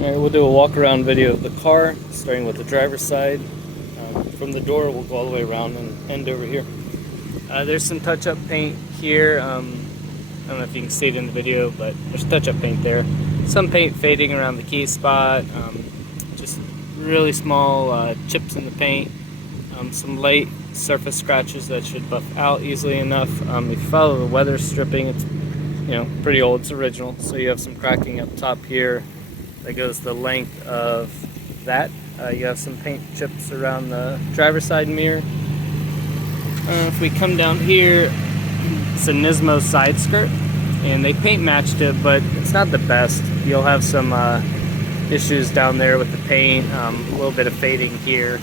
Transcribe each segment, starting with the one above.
Alright, we'll do a walk around video of the car, starting with the driver's side. From the door, we'll go all the way around and end over here. There's some touch-up paint here. I don't know if you can see it in the video, but there's touch-up paint there. Some paint fading around the key spot. Just really small chips in the paint. Some light surface scratches that should buff out easily enough. If you follow the weather stripping, it's pretty old. It's original. So you have some cracking up top here that goes the length of that. You have some paint chips around the driver's side mirror. If we come down here, it's a Nismo side skirt, and they paint matched it, but it's not the best. You'll have some issues down there with the paint, a little bit of fading here.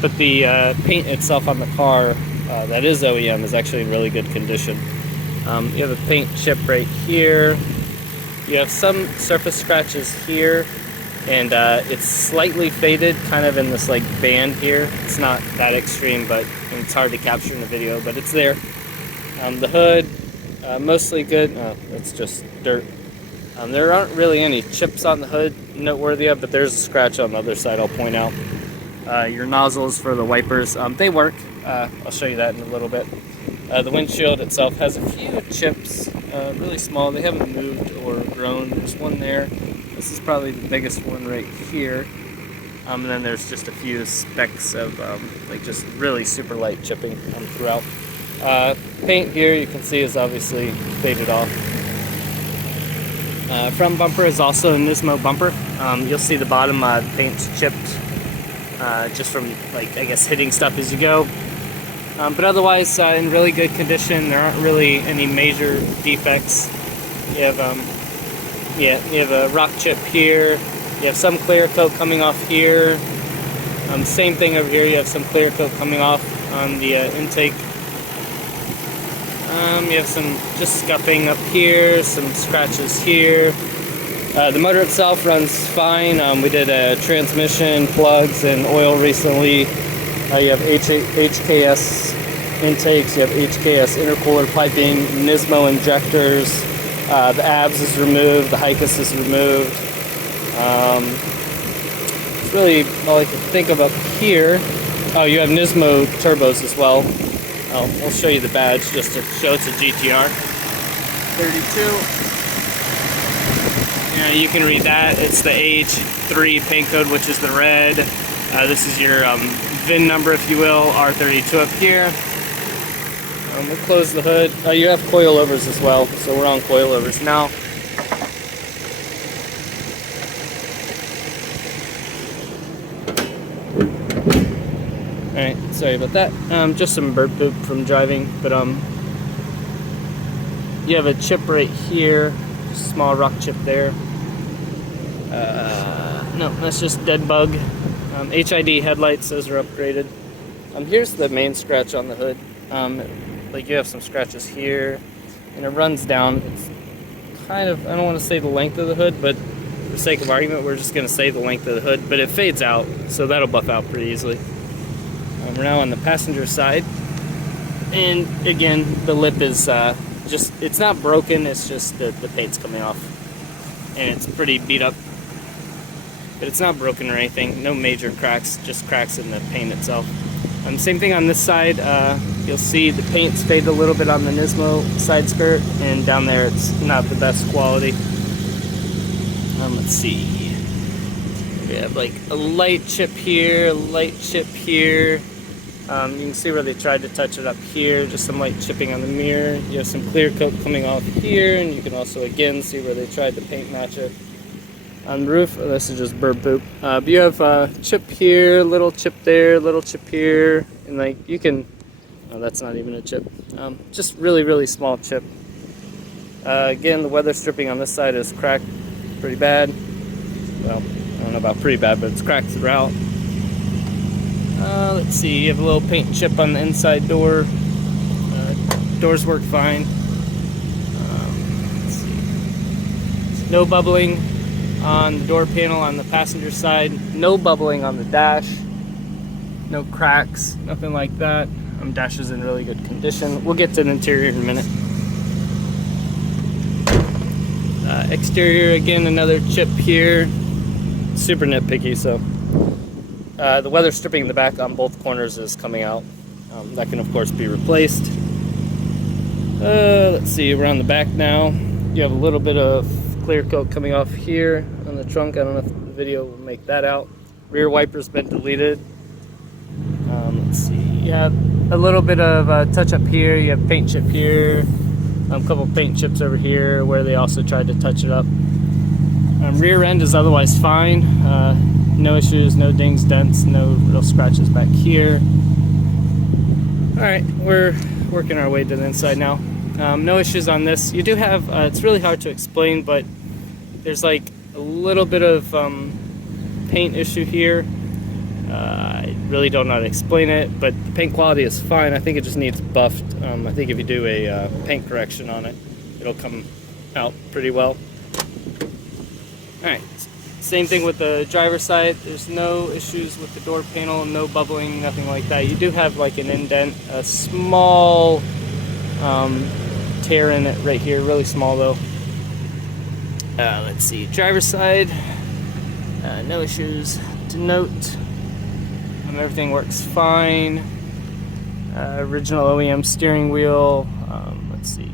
But the paint itself on the car that is OEM is actually in really good condition. You have a paint chip right here. You have some surface scratches here, and it's slightly faded, kind of in this like band here. It's not that extreme, but it's hard to capture in the video, but it's there. The hood, mostly good. It's just dirt. There aren't really any chips on the hood noteworthy of, but there's a scratch on the other side I'll point out. Your nozzles for the wipers, they work. I'll show you that in a little bit. The windshield itself has a few chips, really small. They haven't moved or grown. There's one there. This is probably the biggest one right here. And then there's just a few specks of like just really super light chipping throughout. Paint here you can see is obviously faded off. Front bumper is also a Nismo bumper. You'll see the bottom paint's chipped just from, like, I guess hitting stuff as you go. But otherwise in really good condition. There aren't really any major defects. You have you have a rock chip here. You have some clear coat coming off here. Same thing over here. You have some clear coat coming off on the intake. You have some just scuffing up here, some scratches here. The motor itself runs fine. We did transmission, plugs, and oil recently. You have HKS intakes, you have HKS intercooler piping, Nismo injectors. The ABS is removed, the HICAS is removed. It's really all I can think of up here. Oh, you have Nismo turbos as well. I'll show you the badge just to show it's a GT-R32. Yeah, you can read that. It's the H3 paint code, which is the red. This is your VIN number, if you will, R32 up here. We'll close the hood. You have coilovers as well, so we're on coilovers now. Alright, sorry about that. Just some bird poop from driving, but you have a chip right here, just a small rock chip there. No, that's just dead bug. HID headlights, those are upgraded. Here's the main scratch on the hood. Like you have some scratches here, and it runs down. It's kind of, I don't want to say the length of the hood, but for the sake of argument, we're just going to say the length of the hood, but it fades out, so that'll buff out pretty easily. We're now on the passenger side, and again, the lip is just, it's not broken, it's just the paint's coming off, and it's pretty beat up. But it's not broken or anything, no major cracks, just cracks in the paint itself. Same thing on this side. You'll see the paint's faded a little bit on the Nismo side skirt, and down there it's not the best quality. Let's see. We have like a light chip here, a light chip here. You can see where they tried to touch it up here, just some light chipping on the mirror. You have some clear coat coming off here, and you can also again see where they tried to paint match it. On the roof, this is just bird poop. But you have a chip here, little chip there, little chip here, and like you can, oh, that's not even a chip. Just really, really small chip. Again, the weather stripping on this side is cracked pretty bad. Well, I don't know about pretty bad, but it's cracked throughout. Let's see, you have a little paint chip on the inside door. Doors work fine. Let's see. No bubbling on the door panel on the passenger side, no bubbling on the dash, no cracks, nothing like that. Dash is in really good condition. We'll get to the interior in a minute. Exterior, again, another chip here. Super nitpicky, so the weather stripping in the back on both corners is coming out. That can of course be replaced. Let's see, around the back now, you have a little bit of clear coat coming off here on the trunk. I don't know if the video will make that out. Rear wiper's been deleted. Let's see, you have a little bit of touch up here. You have paint chip here, a couple paint chips over here where they also tried to touch it up. Rear end is otherwise fine. No issues, no dings, dents, no real scratches back here. Alright, we're working our way to the inside now. No issues on this. You do have, it's really hard to explain, but there's like a little bit of paint issue here. I really don't know how to explain it, but the paint quality is fine. I think it just needs buffed. I think if you do a paint correction on it, it'll come out pretty well. Alright, same thing with the driver's side. There's no issues with the door panel, no bubbling, nothing like that. You do have like an indent, a small tear in it right here, really small though. Let's see, driver's side, no issues to note. Everything works fine. Original OEM steering wheel. Let's see,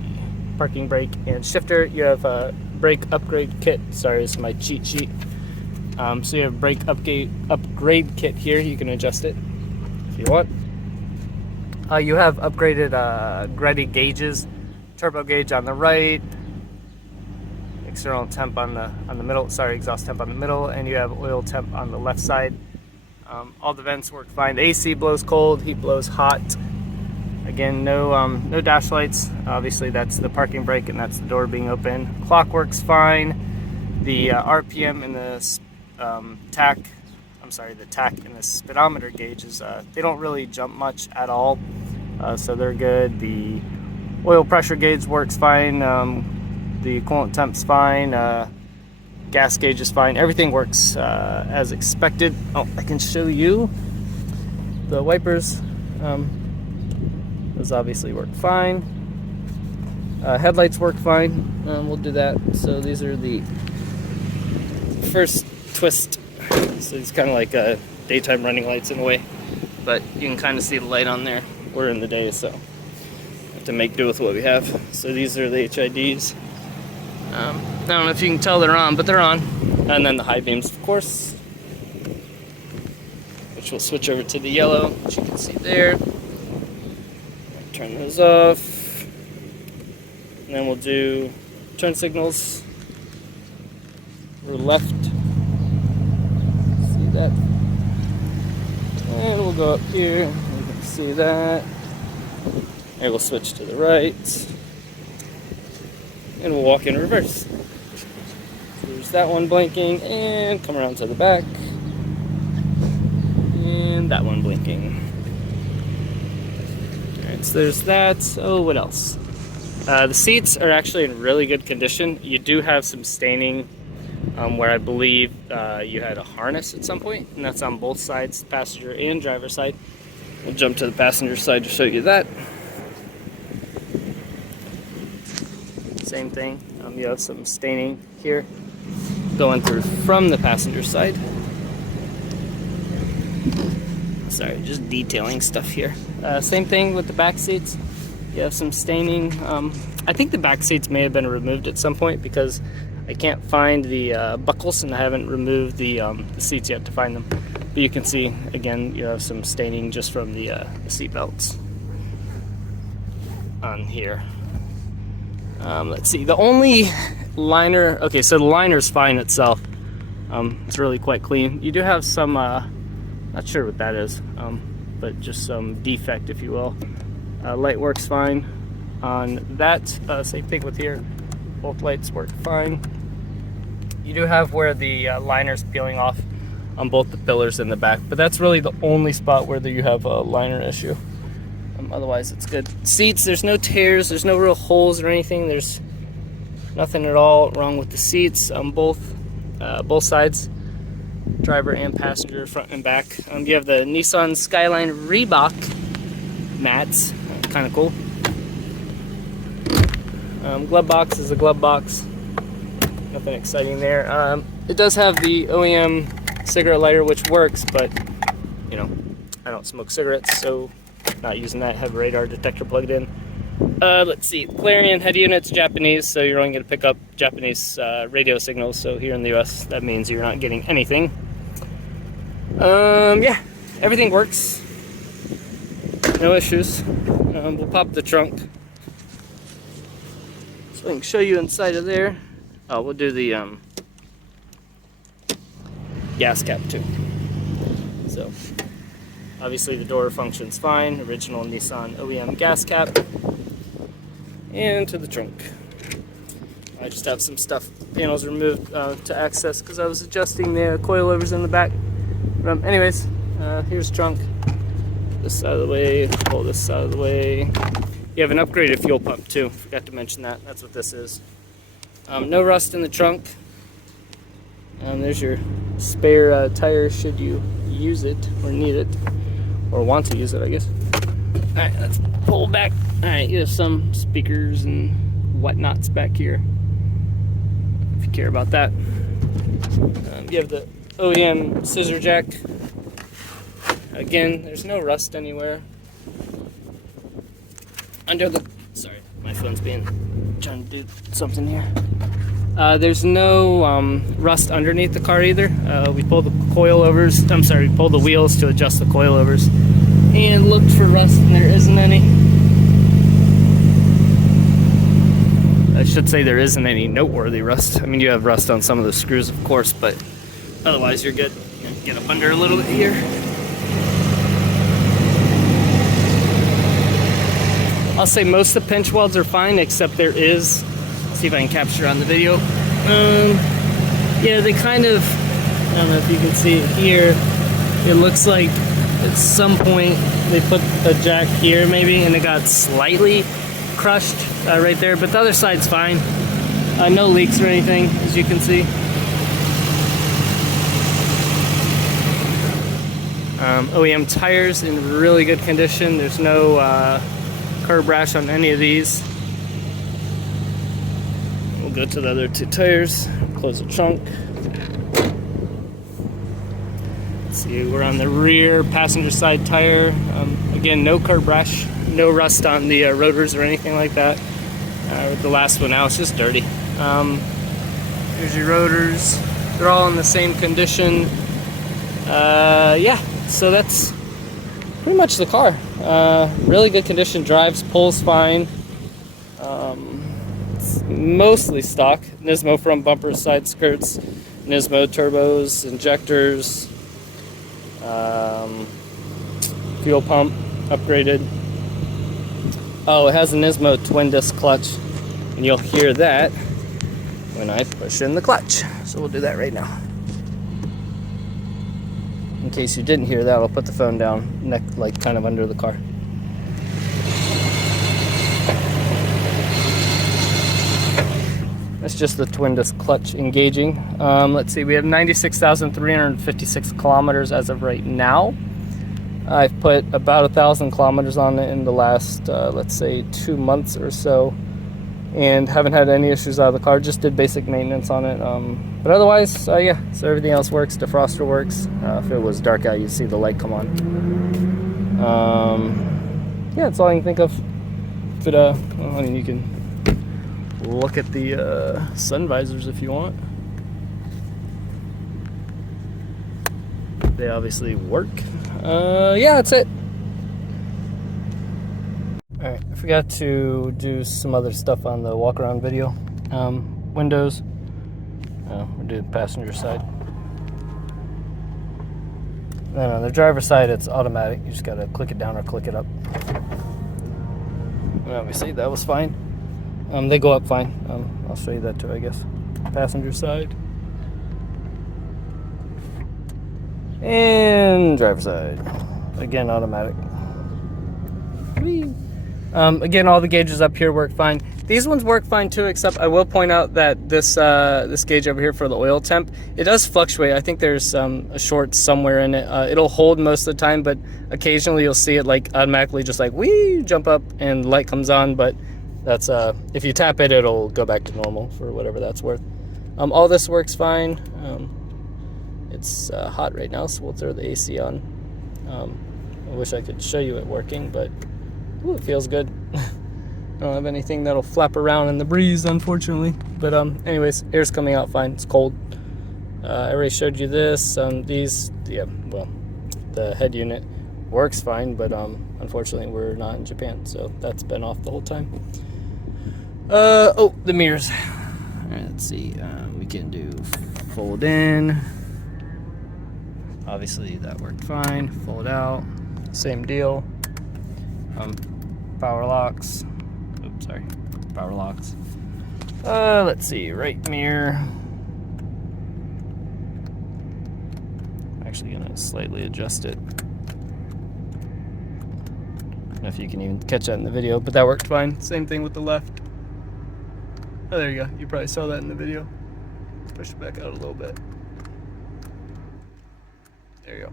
parking brake and shifter. You have a brake upgrade kit. Sorry, this is my cheat sheet. So you have brake upgrade kit here. You can adjust it if you want. You have upgraded gravity gauges, turbo gauge on the right, external temp on the middle. Sorry, exhaust temp on the middle, and you have oil temp on the left side. All the vents work fine. The AC blows cold, heat blows hot. Again, no dash lights. Obviously, that's the parking brake, and that's the door being open. Clock works fine. The RPM and the tack and the speedometer gauges, they don't really jump much at all, so they're good. The oil pressure gauge works fine. The coolant temp's fine. Gas gauge is fine. Everything works as expected. Oh, I can show you the wipers. Those obviously work fine. Headlights work fine. We'll do that. So these are the first twist. So it's kind of like daytime running lights in a way, but you can kind of see the light on there. We're in the day, so have to make do with what we have. So these are the HIDs. I don't know if you can tell they're on, but they're on. And then the high beams, of course, which will switch over to the yellow, which you can see there. Turn those off. And then we'll do turn signals. We're left. See that? And we'll go up here. You can see that. And we'll switch to the right. And we'll walk in reverse. So there's that one blinking, and come around to the back. And that one blinking. Alright, so there's that. Oh, what else? The seats are actually in really good condition. You do have some staining where I believe you had a harness at some point, and that's on both sides, passenger and driver side. We'll jump to the passenger side to show you that. Same thing, you have some staining here going through from the passenger side. Sorry, just detailing stuff here. Same thing with the back seats. You have some staining. I think the back seats may have been removed at some point because I can't find the buckles, and I haven't removed the seats yet to find them. But you can see, again, you have some staining just from the seat belts on here. Let's see, the only liner, okay, so the liner's fine itself. It's really quite clean. You do have some, not sure what that is, but just some defect, if you will. Light works fine on that. Same thing with here. Both lights work fine. You do have where the liner's peeling off on both the pillars in the back, but that's really the only spot where you have a liner issue. Otherwise, it's good. Seats, there's no tears, there's no real holes or anything. There's nothing at all wrong with the seats on both sides, driver and passenger, front and back. You have the Nissan Skyline Reebok mats, kind of cool. Glove box is a glove box. nothing exciting there. It does have the OEM cigarette lighter, which works, but you know, I don't smoke cigarettes, so not using that. Have radar detector plugged in. Let's see, Clarion head unit's Japanese, so you're only going to pick up Japanese radio signals. So here in the US, that means you're not getting anything. Yeah, everything works. No issues. We'll pop the trunk so I can show you inside of there. Oh, we'll do the gas cap too. So obviously the door functions fine. Original Nissan OEM gas cap. And to the trunk. I just have some stuff, panels removed to access because I was adjusting the coilovers in the back. But anyways, here's trunk. This side of the way, pull this side of the way. You have an upgraded fuel pump too. Forgot to mention that. That's what this is. No rust in the trunk. There's your spare tire should you use it or need it or want to use it, I guess. Alright, let's pull back. Alright, you have some speakers and whatnots back here, if you care about that. You have the OEM scissor jack. Again, there's no rust anywhere. Under the... Sorry, my phone's trying to do something here. There's no rust underneath the car either. We pulled the coilovers, we pulled the wheels to adjust the coilovers and looked for rust, and there isn't any. I should say there isn't any noteworthy rust. I mean, you have rust on some of the screws, of course, but otherwise you're good. Get up under a little bit here. I'll say most of the pinch welds are fine, except there is, let's see if I can capture on the video. Yeah, they kind of, I don't know if you can see it here, it looks like at some point they put a jack here maybe and it got slightly crushed right there, but the other side's fine. No leaks or anything, as you can see. OEM tires in really good condition. There's no curb rash on any of these. We'll go to the other two tires, close the trunk. Let's see, we're on the rear passenger side tire. Again, no curb rash, no rust on the rotors or anything like that. The last one now, it's just dirty. Here's your rotors. They're all in the same condition. Yeah, so that's pretty much the car. Really good condition, drives, pulls fine. It's mostly stock. Nismo front bumpers, side skirts, Nismo turbos, injectors, fuel pump upgraded. Oh, it has a Nismo twin disc clutch, and you'll hear that when I push in the clutch. So we'll do that right now. In case you didn't hear that, I'll put the phone down, like kind of under the car. That's just the twin disc clutch engaging. Let's see, we have 96,356 kilometers as of right now. I've put about 1,000 kilometers on it in the last, let's say, 2 months or so, and haven't had any issues out of the car. Just did basic maintenance on it, but otherwise, yeah. So everything else works. Defroster works. If it was dark out, you'd see the light come on. Yeah, that's all I can think of. If it, well, I mean, you can look at the sun visors if you want. They obviously work. Yeah, that's it. Alright, I forgot to do some other stuff on the walk around video. Windows. We'll do the passenger side. Then on the driver's side, it's automatic. You just gotta click it down or click it up. And obviously, that was fine. They go up fine. I'll show you that too, I guess. Passenger side. And driver's side. Again, automatic. Whee! Again, all the gauges up here work fine. These ones work fine too, except I will point out that this this gauge over here for the oil temp, it does fluctuate. I think there's a short somewhere in it. It'll hold most of the time, but occasionally you'll see it like automatically just like whee, jump up and light comes on, but that's if you tap it, it'll go back to normal for whatever that's worth. All this works fine. It's hot right now, so we'll throw the AC on. I wish I could show you it working, but ooh, it feels good. I don't have anything that'll flap around in the breeze, unfortunately. But anyways, air's coming out fine. It's cold. I already showed you this. The head unit works fine, but unfortunately we're not in Japan, so that's been off the whole time. Oh, the mirrors. All right, let's see. We can do fold in. Obviously that worked fine. Fold out, same deal. Power locks. Oops, sorry. Power locks. Let's see. Right mirror. I'm actually gonna slightly adjust it. I don't know if you can even catch that in the video, but that worked fine. Same thing with the left. Oh, there you go. You probably saw that in the video. Push it back out a little bit. There you go.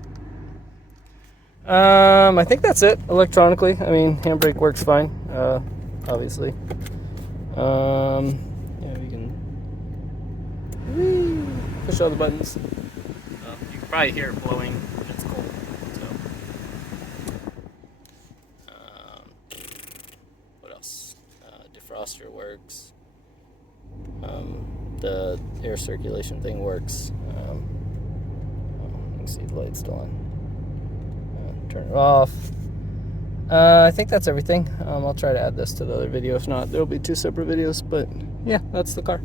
I think that's it electronically. I mean, handbrake works fine, obviously. Yeah, we can push all the buttons. You can probably hear it blowing when it's cold. So, what else? Defroster works. The air circulation thing works. You can see the light's still on. Turn it off. I think that's everything. I'll try to add this to the other video. If not, there'll be 2 separate videos. But yeah, that's the car.